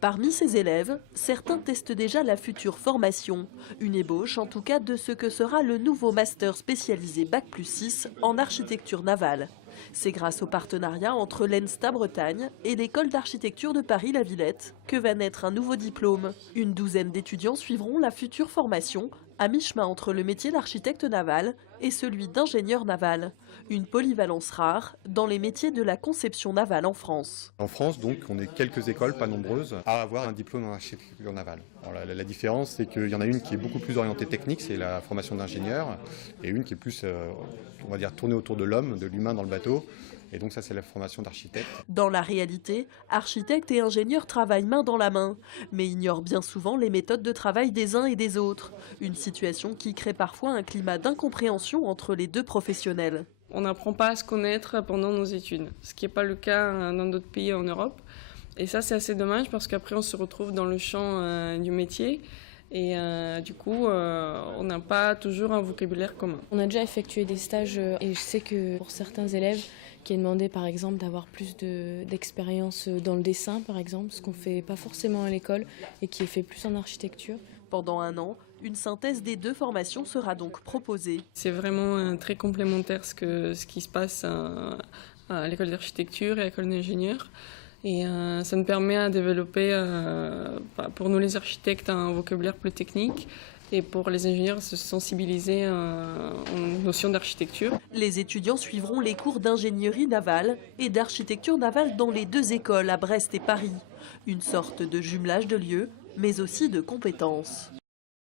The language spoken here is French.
Parmi ces élèves, certains testent déjà la future formation, une ébauche en tout cas de ce que sera le nouveau master spécialisé Bac+6 en architecture navale. C'est grâce au partenariat entre l'ENSTA Bretagne et l'école d'architecture de Paris-La Villette que va naître un nouveau diplôme. Une douzaine d'étudiants suivront la future formation, à mi-chemin entre le métier d'architecte naval et celui d'ingénieur naval. Une polyvalence rare dans les métiers de la conception navale en France. En France, donc, on est quelques écoles, pas nombreuses, à avoir un diplôme en architecture navale. Alors, la différence, c'est qu'il y en a une qui est beaucoup plus orientée technique, c'est la formation d'ingénieur, et une qui est plus, on va dire, tournée autour de l'homme, de l'humain dans le bateau. Et donc ça, c'est la formation d'architecte. Dans la réalité, architectes et ingénieurs travaillent main dans la main, mais ignorent bien souvent les méthodes de travail des uns et des autres. Une situation qui crée parfois un climat d'incompréhension entre les deux professionnels. On n'apprend pas à se connaître pendant nos études, ce qui n'est pas le cas dans d'autres pays en Europe. Et ça, c'est assez dommage parce qu'après, on se retrouve dans le champ du métier. Et du coup, on n'a pas toujours un vocabulaire commun. On a déjà effectué des stages et je sais que pour certains élèves qui est demandé par exemple d'avoir plus d'expérience dans le dessin par exemple, ce qu'on ne fait pas forcément à l'école et qui est fait plus en architecture. Pendant un an, une synthèse des deux formations sera donc proposée. C'est vraiment très complémentaire ce qui se passe à l'école d'architecture et à l'école d'ingénieur. Et ça nous permet à développer, pour nous les architectes, un vocabulaire plus technique et pour les ingénieurs, se sensibiliser aux notions d'architecture. Les étudiants suivront les cours d'ingénierie navale et d'architecture navale dans les deux écoles à Brest et Paris. Une sorte de jumelage de lieux, mais aussi de compétences.